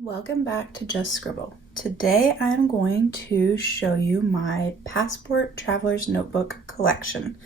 Welcome back to Just Scribble. Today I'm going to show you my Passport Traveler's Notebook collection.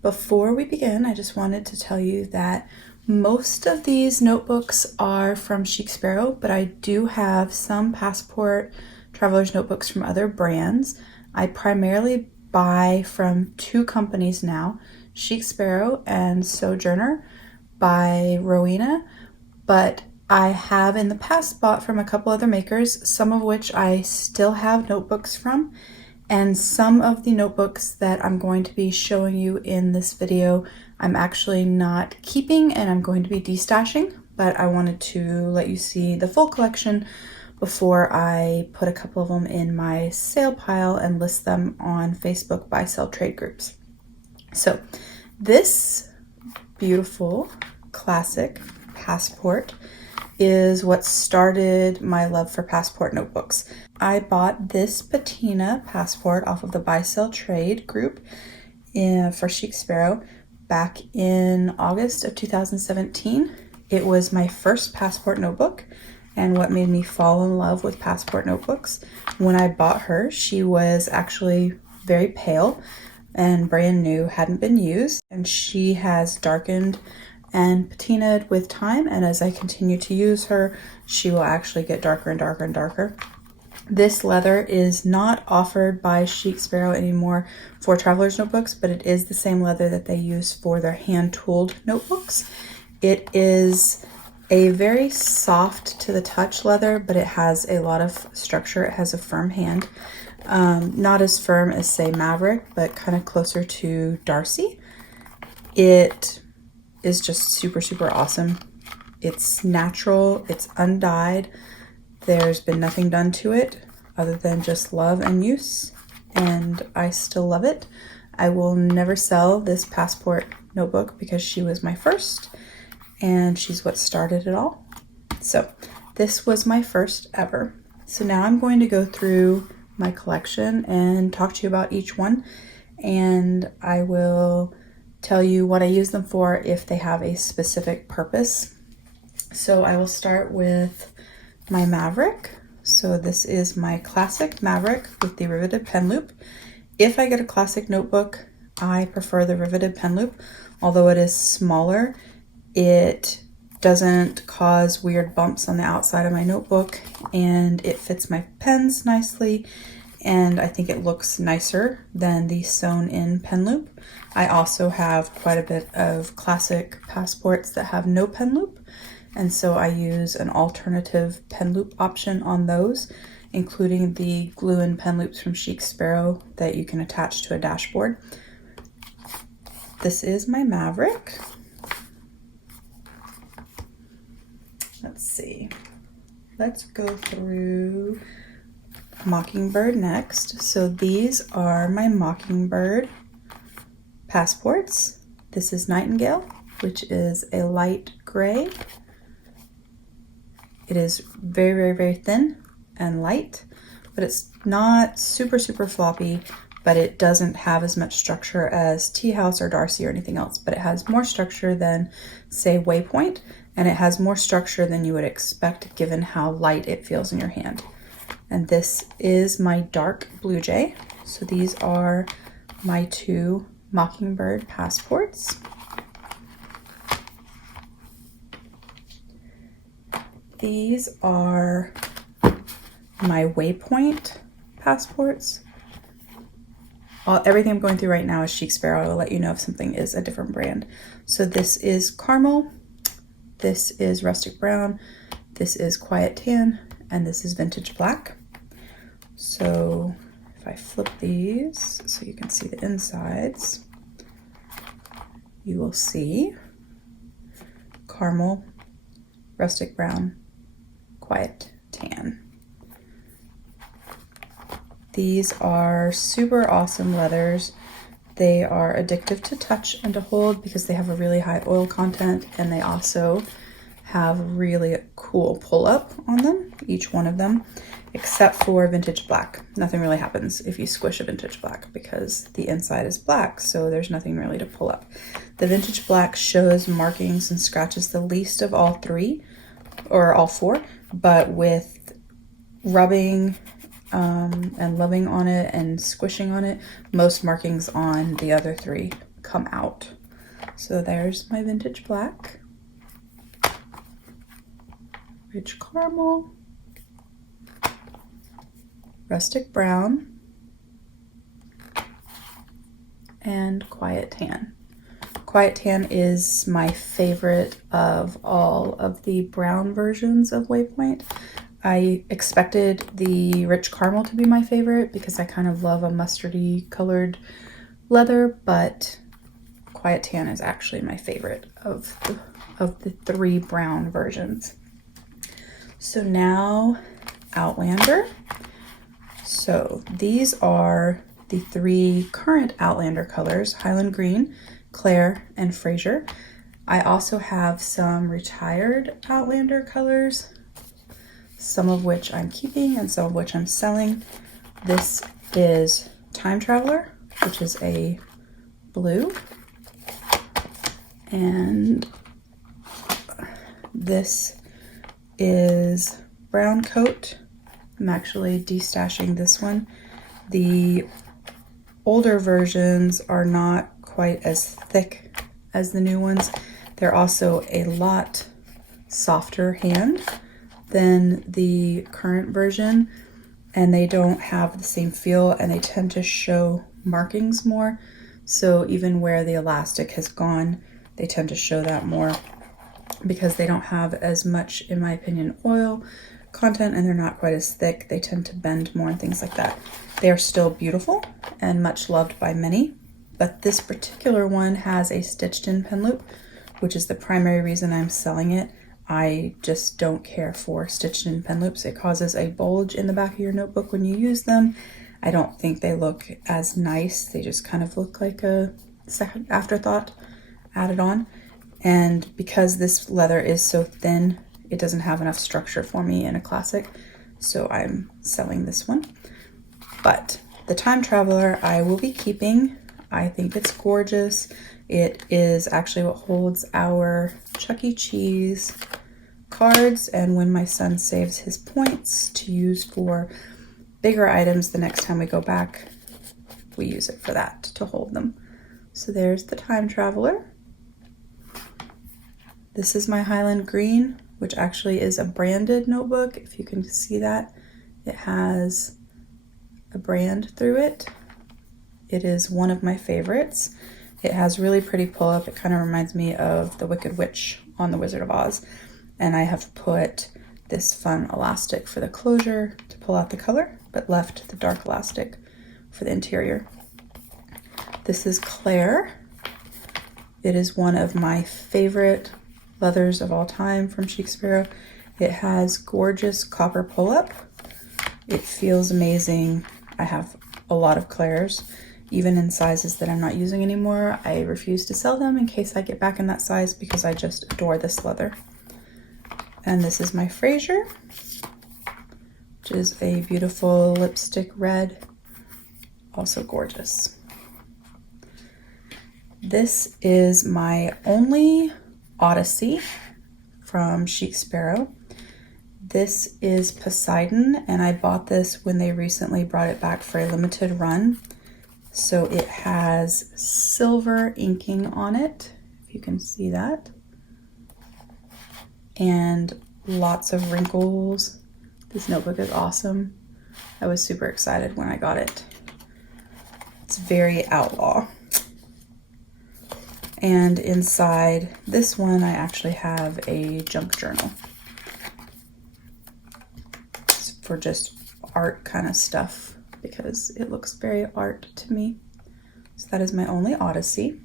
Before we begin, I just wanted to tell you that most of these notebooks are from Chic Sparrow, but I do have some Passport Traveler's Notebooks from other brands. I primarily buy from two companies now, Chic Sparrow and Sojourner by Rowena, but I have in the past bought from a couple other makers, some of which I still have notebooks from, and some of the notebooks that I'm going to be showing you in this video I'm actually not keeping and I'm going to be destashing, but I wanted to let you see the full collection before I put a couple of them in my sale pile and list them on Facebook buy sell trade groups. So this beautiful classic Passport is what started my love for Passport notebooks. I bought this patina Passport off of the buy sell trade group for Chic Sparrow back in August of 2017. It was my first Passport notebook and what made me fall in love with Passport notebooks. When I bought her, she was actually very pale and brand new, hadn't been used, and she has darkened and patinaed with time, and as I continue to use her, she will actually get darker and darker and darker. This leather is not offered by Chic Sparrow anymore for traveler's notebooks, but it is the same leather that they use for their hand-tooled notebooks. It is a very soft to the touch leather, but it has a lot of structure. It has a firm hand. Not as firm as, say, Maverick, but kind of closer to Darci. It is just super, super awesome. It's natural, it's undyed. There's been nothing done to it other than just love and use, and I still love it. I will never sell this Passport notebook because she was my first and she's what started it all. So this was my first ever. So now I'm going to go through my collection and talk to you about each one, and I will tell you what I use them for if they have a specific purpose. So I will start with my Maverick. So this is my classic Maverick with the riveted pen loop. If I get a classic notebook, I prefer the riveted pen loop. Although it is smaller, it doesn't cause weird bumps on the outside of my notebook, and it fits my pens nicely, and I think it looks nicer than the sewn in pen loop. I also have quite a bit of classic Passports that have no pen loop, and so I use an alternative pen loop option on those, including the glue-in pen loops from Chic Sparrow that you can attach to a dashboard. This is my Maverick. Let's see. Let's go through Mockingbird next. So these are my Mockingbird Passports. This is Nightingale, which is a light gray. It is very, very, very thin and light, but it's not super, super floppy, but it doesn't have as much structure as Teahouse or Darci or anything else, but it has more structure than, say, Waypoint, and it has more structure than you would expect given how light it feels in your hand. And this is my dark Blue Jay. So these are my two Mockingbird Passports. These are my Waypoint Passports. Everything I'm going through right now is Chic Sparrow. I will let you know if something is a different brand. So this is Caramel, this is Rustic Brown, this is Quiet Tan, and this is Vintage Black. So if I flip these so you can see the insides, you will see Caramel, Rustic Brown, Quiet Tan. These are super awesome leathers. They are addictive to touch and to hold because they have a really high oil content, and they also have really cool pull-up on them, each one of them, except for Vintage Black. Nothing really happens if you squish a Vintage Black because the inside is black, so there's nothing really to pull up. The Vintage Black shows markings and scratches the least of all three, or all four, but with rubbing and loving on it and squishing on it, most markings on the other three come out. So there's my vintage black, rich caramel, rustic brown, and quiet tan. Quiet tan is my favorite of all of the brown versions of Waypoint. I expected the rich caramel to be my favorite because I kind of love a mustardy colored leather, but quiet tan is actually my favorite of the three brown versions. So now Outlander. So these are the three current Outlander colors: Highland Green, Claire, and Fraser. I also have some retired Outlander colors, some of which I'm keeping and some of which I'm selling. This is Time Traveler, which is a blue, and this is Brown Coat. I'm actually destashing this one. The older versions are not quite as thick as the new ones. They're also a lot softer hand than the current version, and they don't have the same feel, and they tend to show markings more. So even where the elastic has gone, they tend to show that more because they don't have as much, in my opinion, oil content, and they're not quite as thick. They tend to bend more and things like that. They are still beautiful and much loved by many, but this particular one has a stitched in pen loop, which is the primary reason I'm selling it. I just don't care for stitched in pen loops. It causes a bulge in the back of your notebook when you use them. I don't think they look as nice. They just kind of look like a second afterthought added on. And because this leather is so thin, it doesn't have enough structure for me in a classic, so I'm selling this one. But the Time Traveler I will be keeping. I think it's gorgeous. It is actually what holds our Chuck E. Cheese cards, and when my son saves his points to use for bigger items the next time we go back, we use it for that, to hold them. So there's the Time Traveler. This is my Highland Green, which actually is a branded notebook. If you can see that, it has a brand through it. It is one of my favorites. It has really pretty pull-up. It kind of reminds me of the Wicked Witch on The Wizard of Oz. And I have put this fun elastic for the closure to pull out the color, but left the dark elastic for the interior. This is Claire. It is one of my favorite leathers of all time from Chic Sparrow. It has gorgeous copper pull-up. It feels amazing. I have a lot of Claires, even in sizes that I'm not using anymore. I refuse to sell them in case I get back in that size because I just adore this leather. And this is my Fraser, which is a beautiful lipstick red, also gorgeous. This is my only Odyssey from Chic Sparrow. This is Poseidon, and I bought this when they recently brought it back for a limited run. So it has silver inking on it, if you can see that, and lots of wrinkles. This notebook is awesome. I was super excited when I got it. It's very outlaw. And inside this one, I actually have a junk journal. It's for just art kind of stuff because it looks very art to me. So that is my only Odyssey.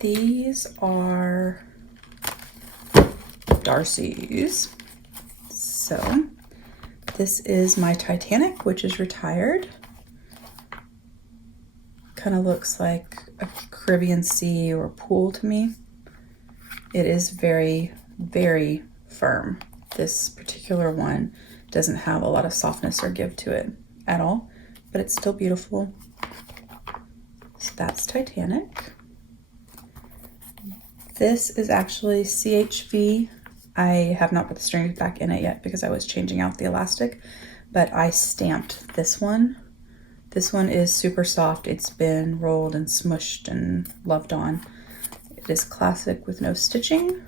These are Darci's. So this is my Titanic, which is retired. Kind of looks like a Caribbean Sea or pool to me. It is very, very firm. This particular one doesn't have a lot of softness or give to it at all, but it's still beautiful. So that's Titanic. This is actually CHV I have not put the strings back in it yet because I was changing out the elastic, but I stamped this one. This one is super soft. It's been rolled and smushed and loved on. It is classic with no stitching,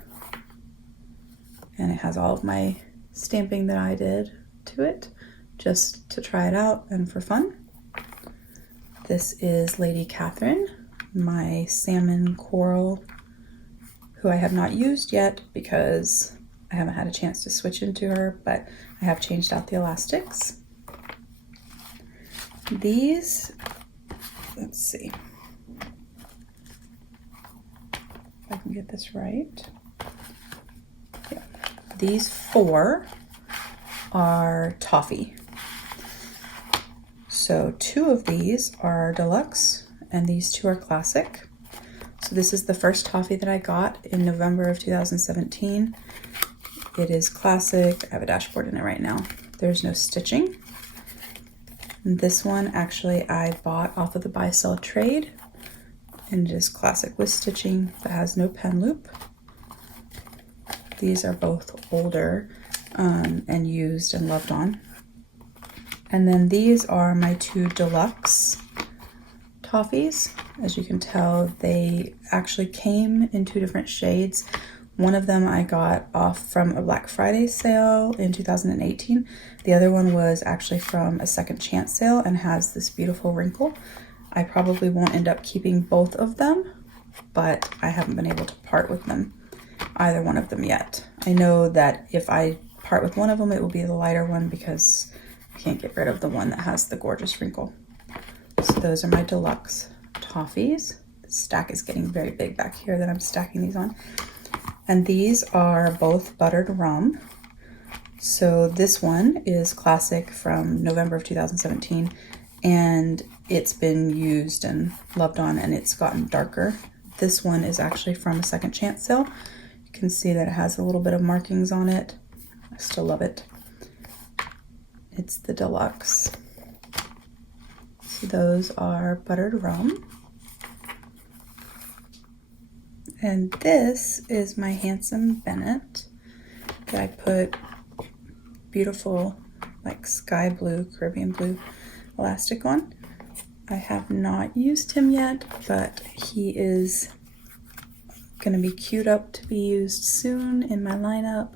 and it has all of my stamping that I did to it just to try it out and for fun. This is Lady Catherine, my salmon coral, who I have not used yet because I haven't had a chance to switch into her, but I have changed out the elastics. These, let's see if I can get this right. Yeah. These 4 are Toffee. So 2 of these are deluxe and these 2 are classic. So this is the first Toffee that I got in November of 2017. It is classic. I have a dashboard in it right now. There's no stitching. And this one actually I bought off of the buy sell trade, and it is classic with stitching that has no pen loop. These are both older and used and loved on. And then these are my 2 deluxe Toffies. As you can tell, they actually came in 2 different shades. One of them I got off from a Black Friday sale in 2018. The other one was actually from a second chance sale and has this beautiful wrinkle. I probably won't end up keeping both of them, but I haven't been able to part with them, either one of them yet. I know that if I part with one of them, it will be the lighter one because I can't get rid of the one that has the gorgeous wrinkle. So those are my deluxe Toffies. The stack is getting very big back here that I'm stacking these on. And these are both buttered rum. So this one is classic from November of 2017, and it's been used and loved on, and it's gotten darker. This one is actually from a second chance sale. You can see that it has a little bit of markings on it. I still love it. It's the deluxe. So those are buttered rum. And this is my handsome Bennett that I put beautiful like sky blue, Caribbean blue elastic on. I have not used him yet, but he is gonna be queued up to be used soon in my lineup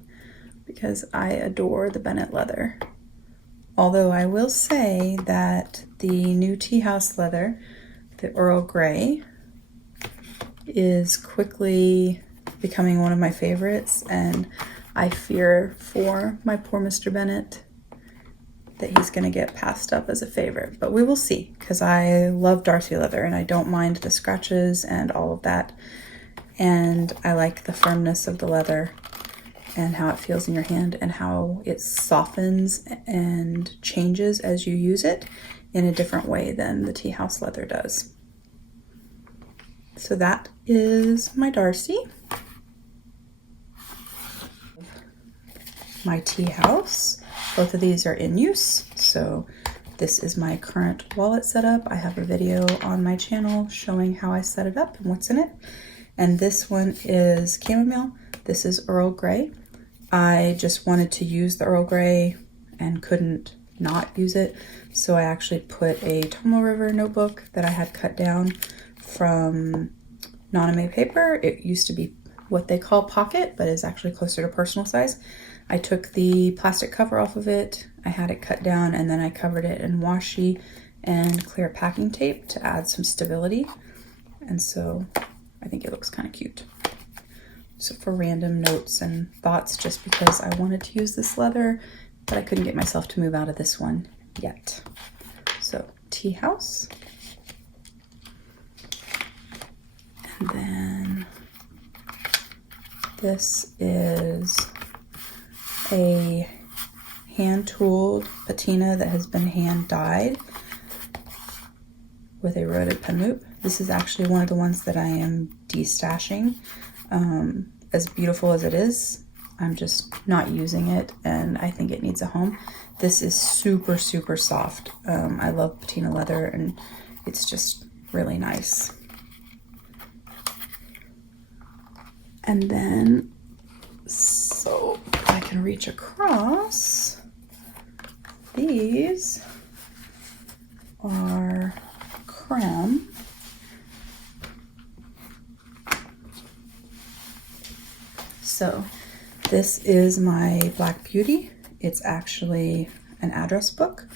because I adore the Bennett leather. Although I will say that the new Teahouse leather, the Earl Grey, is quickly becoming one of my favorites, and I fear for my poor Mr. Bennett that he's going to get passed up as a favorite, but we will see, because I love Darci leather and I don't mind the scratches and all of that, and I like the firmness of the leather and how it feels in your hand and how it softens and changes as you use it in a different way than the Teahouse leather does. So that is my Darci. My Teahouse. Both of these are in use. So this is my current wallet setup. I have a video on my channel showing how I set it up and what's in it. And this one is chamomile. This is Earl Grey. I just wanted to use the Earl Grey and couldn't not use it. So I actually put a Tomoe River notebook that I had cut down from Nanami Paper. It used to be what they call pocket, but is actually closer to personal size. I took the plastic cover off of it, I had it cut down, and then I covered it in washi and clear packing tape to add some stability. And so I think it looks kind of cute. So for random notes and thoughts, just because I wanted to use this leather, but I couldn't get myself to move out of this one yet. So Teahouse. And then this is a hand-tooled patina that has been hand-dyed with a roted pen loop. This is actually one of the ones that I am destashing. As beautiful as it is, I'm just not using it, and I think it needs a home. This is super, super soft. I love patina leather, and it's just really nice. And then, so to reach across. These are Creme. So this is my Black Beauty. It's actually an address book.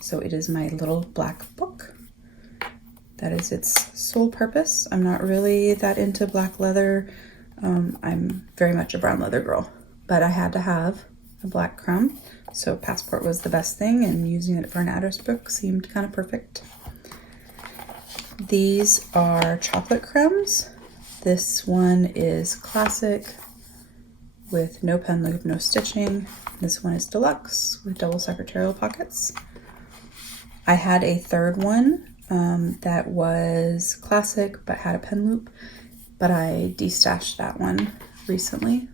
So it is my little black book. That is its sole purpose. I'm not really that into black leather. I'm very much a brown leather girl, but I had to have a black crumb. So Passport was the best thing, and using it for an address book seemed kind of perfect. These are chocolate crumbs. This one is classic with no pen loop, no stitching. This one is deluxe with double secretarial pockets. I had a third one that was classic but had a pen loop, but I destashed that one recently.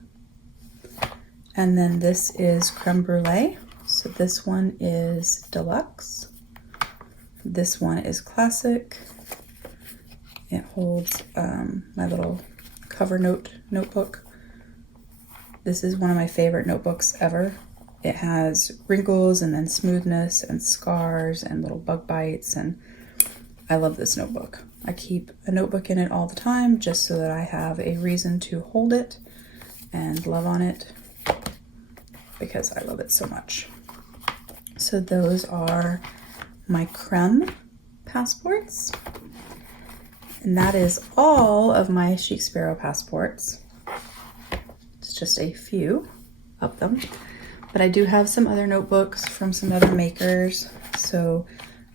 And then this is Creme Brulee. So this one is deluxe. This one is classic. It holds my little cover notebook. This is one of my favorite notebooks ever. It has wrinkles and then smoothness and scars and little bug bites, and I love this notebook. I keep a notebook in it all the time just so that I have a reason to hold it and love on it because I love it so much. So those are my Creme passports. And that is all of my Chic Sparrow passports. It's just a few of them. But I do have some other notebooks from some other makers. So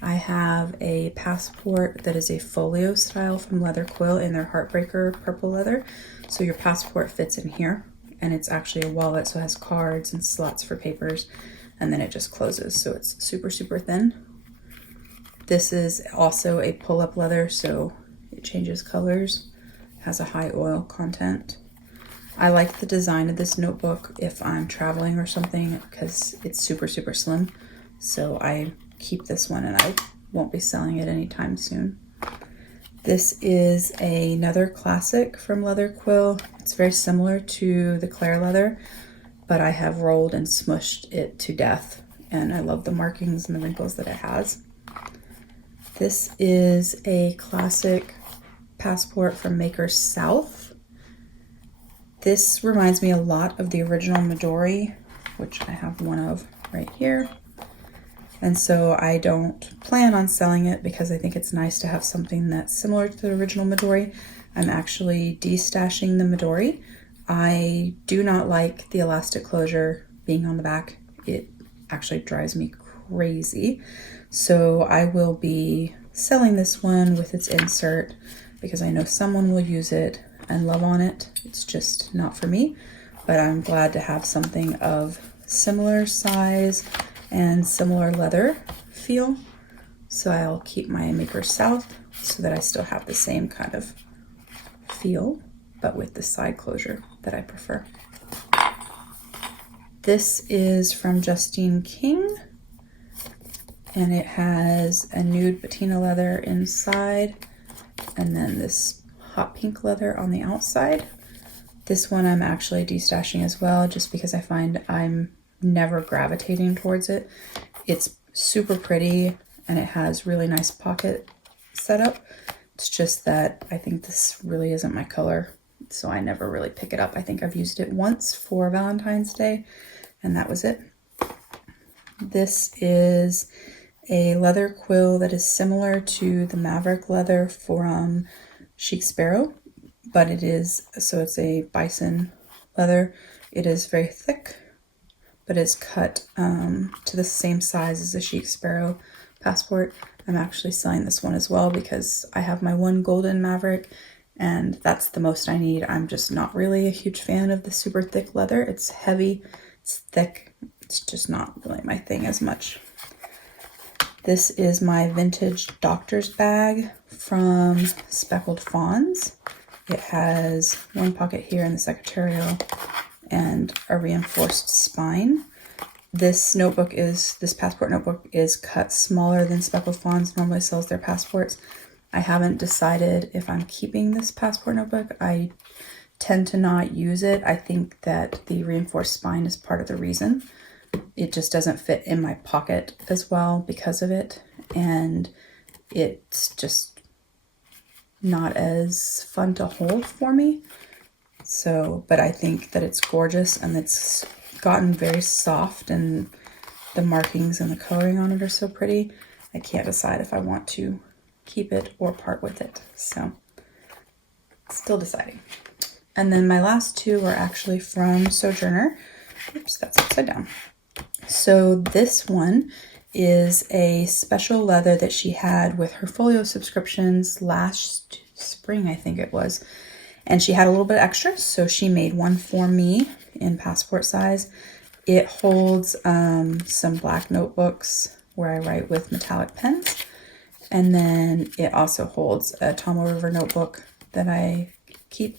I have a passport that is a folio style from Leather Quill in their Heartbreaker purple leather. So your passport fits in here, and it's actually a wallet, so it has cards and slots for papers, and then it just closes. So it's super, super thin. This is also a pull-up leather, so it changes colors, has a high oil content. I like the design of this notebook if I'm traveling or something because it's super, super slim. So I keep this one and I won't be selling it anytime soon. This is another classic from Leather Quill. It's very similar to the Claire leather, but I have rolled and smushed it to death, and I love the markings and the wrinkles that it has. This is a classic passport from Maker South. This reminds me a lot of the original Midori, which I have one of right here. And so I don't plan on selling it because I think it's nice to have something that's similar to the original Midori. I'm actually destashing the Midori. I do not like the elastic closure being on the back. It actually drives me crazy. So I will be selling this one with its insert because I know someone will use it and love on it. It's just not for me, but I'm glad to have something of similar size and similar leather feel. So I'll keep my Maker South so that I still have the same kind of feel, but with the side closure that I prefer. This is from Justine King, and it has a nude patina leather inside, and then this hot pink leather on the outside. This one I'm actually destashing as well, just because I find I'm never gravitating towards it. It's super pretty and it has really nice pocket setup. It's just that I think this really isn't my color, so I never really pick it up. I think I've used it once for Valentine's Day and that was it. This is a leather quill that is similar to the Maverick leather from Chic Sparrow, but it's a bison leather. It is very thick, but is cut to the same size as the Chic Sparrow passport. I'm actually selling this one as well because I have my one golden Maverick and that's the most I need. I'm just not really a huge fan of the super thick leather. It's heavy, it's thick, it's just not really my thing as much. This is my vintage doctor's bag from Speckled Fawns. It has one pocket here in the secretarial and a reinforced spine. This passport notebook is cut smaller than Speckled Fawns normally sells their passports. I haven't decided if I'm keeping this passport notebook. I tend to not use it. I think that the reinforced spine is part of the reason. It just doesn't fit in my pocket as well because of it, and it's just not as fun to hold for me. So, but I think that it's gorgeous, and it's gotten very soft, and the markings and the coloring on it are so pretty. I can't decide if I want to keep it or part with it, so still deciding. And then my last two are actually from Sojourner. Oops, that's upside down. So this one is a special leather that she had with her folio subscriptions last spring, I think it was. And she had a little bit extra, so she made one for me in passport size. It holds some black notebooks where I write with metallic pens. And then it also holds a Tomo River notebook that I keep.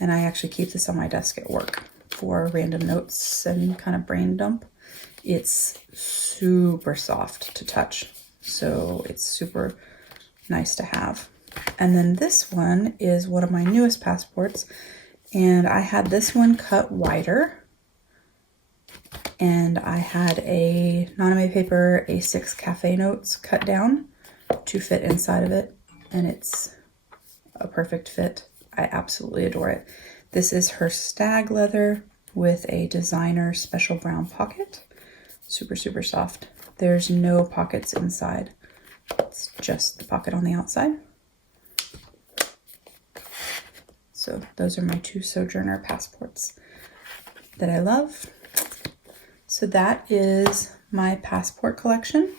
And I actually keep this on my desk at work for random notes and kind of brain dump. It's super soft to touch, so it's super nice to have. And then this one is one of my newest passports, and I had this one cut wider, and I had a Nanami Paper A6 Cafe Notes cut down to fit inside of it, and it's a perfect fit. I absolutely adore it. This is her stag leather with a designer special brown pocket. Super, super soft. There's no pockets inside. It's just the pocket on the outside. So those are my two Sojourner passports that I love. So that is my passport collection.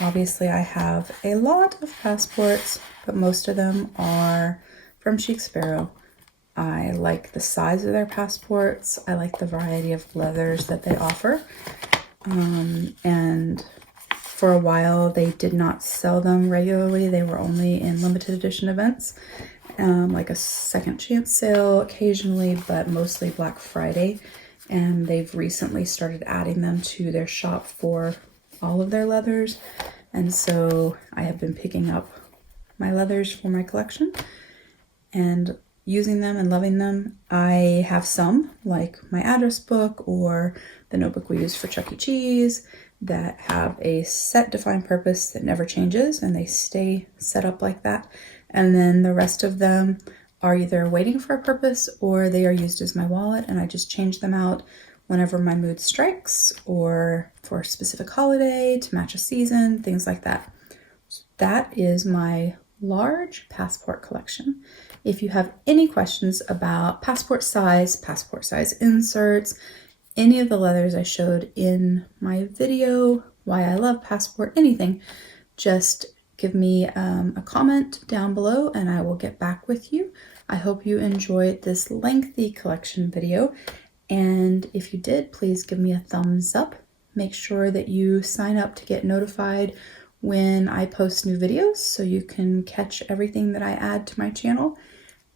Obviously I have a lot of passports, but most of them are from Chic Sparrow. I like the size of their passports. I like the variety of leathers that they offer. And for a while they did not sell them regularly. They were only in limited edition events, like a second chance sale occasionally, but mostly Black Friday. And they've recently started adding them to their shop for all of their leathers. And so I have been picking up my leathers for my collection and using them and loving them. I have some, like my address book or the notebook we use for Chuck E. Cheese, that have a set defined purpose that never changes, and they stay set up like that. And then the rest of them are either waiting for a purpose or they are used as my wallet, and I just change them out whenever my mood strikes or for a specific holiday to match a season, things like that. So that is my large passport collection. If you have any questions about passport size inserts, any of the leathers I showed in my video, why I love passport, anything, just give me a comment down below and I will get back with you. I hope you enjoyed this lengthy collection video, and if you did, please give me a thumbs up. Make sure that you sign up to get notified when I post new videos so you can catch everything that I add to my channel.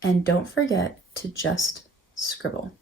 And don't forget to just scribble.